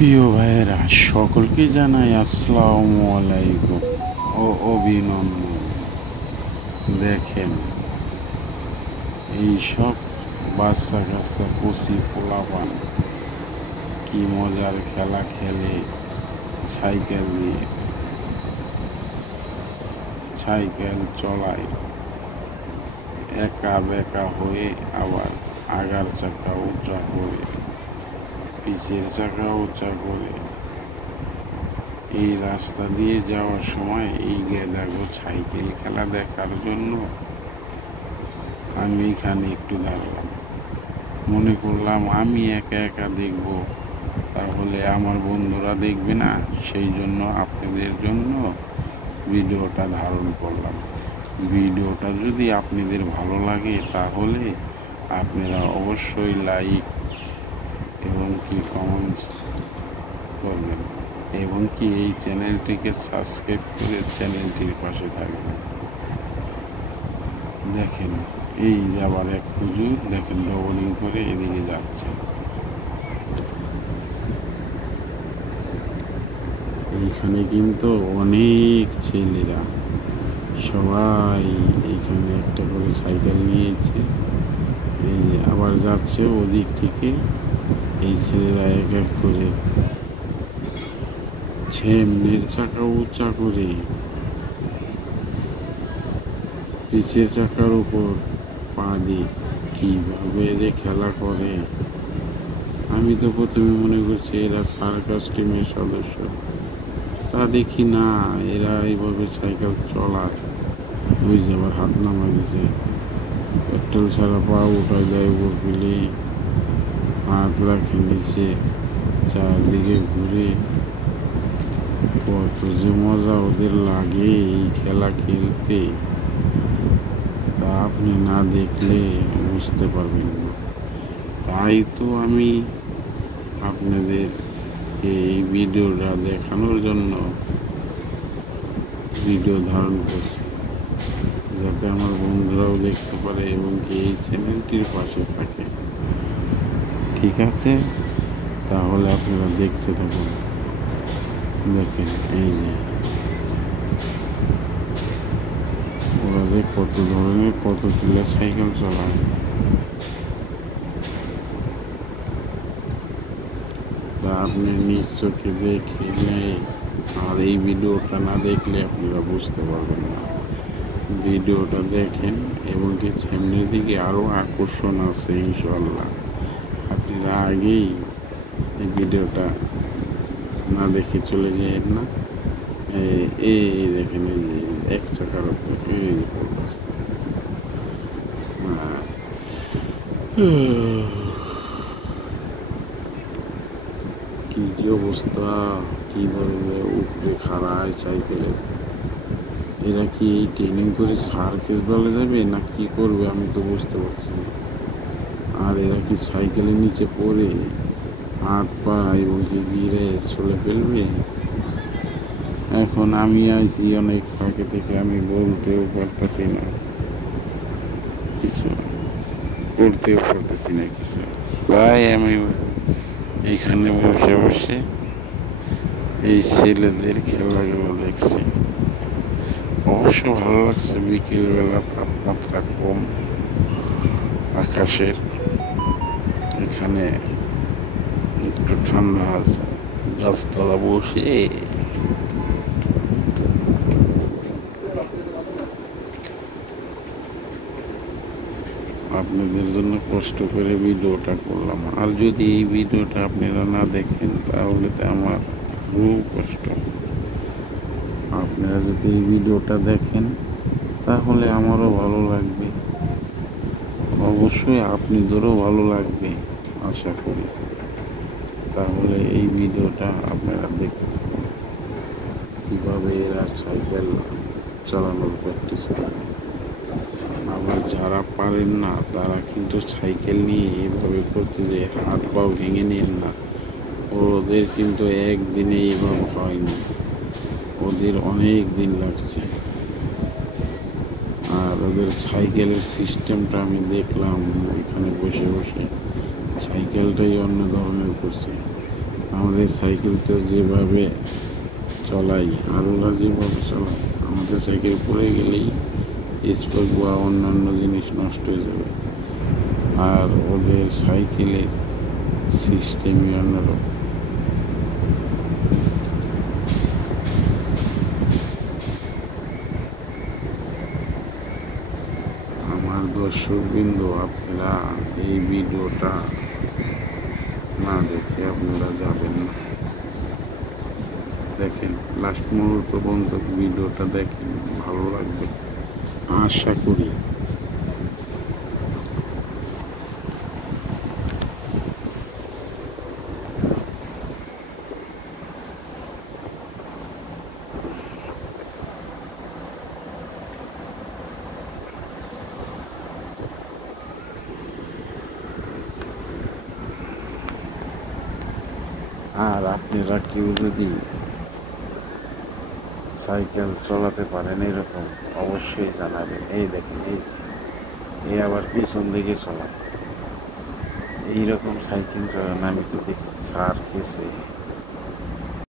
প্রিয় ভাইয়েরা, সকলকে জানাই আসসালামু আলাইকুম ও অভিনন্দন। দেখেন, এইসব বাচ্চা কাচ্চা কচি পোলাপান কি মজার খেলা খেলে সাইকেল নিয়ে, সাইকেল চলায় একা বেকা হয়ে, আবার আগার চাকা উঁচা করে, পিছের চাকা উঁচা করে। এই রাস্তা দিয়ে যাওয়ার সময় এই গেদাগো সাইকেল খেলা দেখার জন্য আমি এখানে একটু দাঁড়ালাম। মনে করলাম আমি একা একা দেখব, তাহলে আমার বন্ধুরা দেখবে না, সেই জন্য আপনাদের জন্য ভিডিওটা ধারণ করলাম। ভিডিওটা যদি আপনাদের ভালো লাগে তাহলে আপনারা অবশ্যই লাইক এবং কি কমেন্ট করবেন, এবং কি এই চ্যানেলটিকে সাবস্ক্রাইব করে চ্যানেলটির পাশে থাকবেন। দেখেন, এই যাবার এক হুজুর দেখেন ডবলিং করে এদিকে যাচ্ছে। এইখানে কিন্তু অনেক ছেলেরা সবাই এইখানে একটা করে সাইকেল নিয়েছে, এই যে আবার যাচ্ছে ওদিক থেকে। এই ছেলেরা এক এক করে সামনের চাকা উঁচা করে পিছের চাকার উপর পা দিয়ে কিভাবে এদের খেলা করে। আমি তো প্রথমে মনে করছি এরা সার্কাস টিমের সদস্য, তা দেখি না, এরা এইভাবে সাইকেল চলায়। ওই যে আবার হাত নামা দিছে, পেট্রোল ছাড়া পা উঠায় দেয় উপর ফেলে, হাত রাখে নিচে, চারদিকে ঘুরে। কত যে মজা ওদের লাগে এই খেলা খেলতে, তা আপনি না দেখলে বুঝতে পারবেন না। তাই তো আমি আপনাদের এই ভিডিওটা দেখানোর জন্য ভিডিও ধারণ করছি, যাতে আমার বন্ধুরাও দেখতে পারে এবং কি এই চ্যানেলটির পাশে থাকে। ঠিক আছে, তাহলে আপনারা দেখতে থাকুন। দেখেন, এই যে ওরা যে কত ধরনের কত কিলোর সাইকেল চালায়, তা আপনি নিজ চোখে দেখলে আর এই ভিডিওটা না দেখলে আপনারা বুঝতে পারবেন না। ভিডিওটা দেখেন এবং কি সামনের দিকে আরও আকর্ষণ আছে ইনশাল্লাহ। আপনারা আগেই এই ভিডিওটা না দেখে চলে যায় না। এই দেখেন, এই যে এক চাকার উপরে কি যে অবস্থা, কিভাবে উপরে খাড়ায় সাইকেলে। এরা কি এই ট্রেনিং করে সার্কেস দলে যাবে না কি করবে আমি তো বুঝতে পারছি না। আর এরা কি সাইকেলের নিচে পড়ে হাত পা এবং কি গিরে চলে ফেলবে। এখন আমি আইছি অনেক ফাঁকে থেকে, আমি বলতেও পারতেছি না কিছু, করতেও পারতেছি না কিছু। তাই আমি এইখানে বসে বসে এই ছেলেদের খেলাগুলো দেখছি। অবশ্য ভালো লাগছে, বিকেলবেলা তাপমাত্রা কম, আকাশের এখানে একটু ঠান্ডা আছে, গাছতলা বসে আপনাদের জন্য কষ্ট করে ভিডিওটা করলাম। আর যদি এই ভিডিওটা আপনারা না দেখেন তাহলে তো আমার খুব কষ্ট। আপনারা যদি এই ভিডিওটা দেখেন তাহলে আমারও ভালো লাগবে, অবশ্যই আপনাদেরও ভালো লাগবে আশা করি। তাহলে এই ভিডিওটা আপনারা দেখতে থাকুন, কীভাবে এরা সাইকেল চালানোর প্র্যাকটিস করে। আবার যারা পারেন না তারা কিন্তু সাইকেল নিয়ে এভাবে করতে যে হাত পাও ভেঙে নেন না, ওদের কিন্তু একদিনে এভাবে হয়নি, ওদের অনেক দিন লাগছে। আর ওদের সাইকেলের সিস্টেমটা আমি দেখলাম এখানে বসে বসে, সাইকেলটাই অন্য ধরনের করছে। আমাদের সাইকেল তো যেভাবে চলাই আর ওরা যেভাবে চলায়, আমাদের সাইকেল পড়ে গেলেই স্পোক বা অন্যান্য জিনিস নষ্ট হয়ে যাবে। আর ওদের সাইকেলের সিস্টেমই অন্যরকম। আমার দর্শকবৃন্দ, আপনারা এই ভিডিওটা না দেখে আপনারা যাবেন না। দেখেন, লাস্ট মুহূর্ত পর্যন্ত ভিডিওটা দেখেন, ভালো লাগবে আশা করি। আর আপনারা কেউ যদি সাইকেল চালাতে পারেন এরকম, অবশ্যই জানাবেন। এই দেখেন, এই আবার পিছন দিকে চলায়। এইরকম সাইকেল চালানো আমি তো দেখছি, সার খেয়েছে।